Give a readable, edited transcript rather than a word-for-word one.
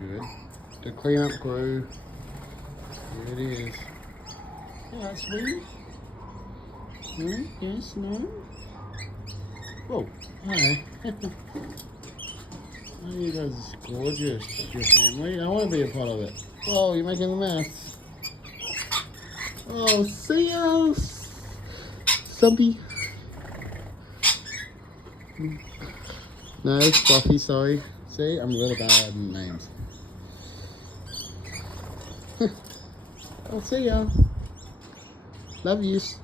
good. The cleanup crew. Here it is. Yeah, sweetie. No? Yes, no? Whoa, hi. Oh, you guys are gorgeous, your family. I want to be a part of it. Whoa, you're making a mess. Oh, see ya, Stumpy. No, it's Fluffy, sorry. See, I'm really bad at names. I'll see ya. Love yous.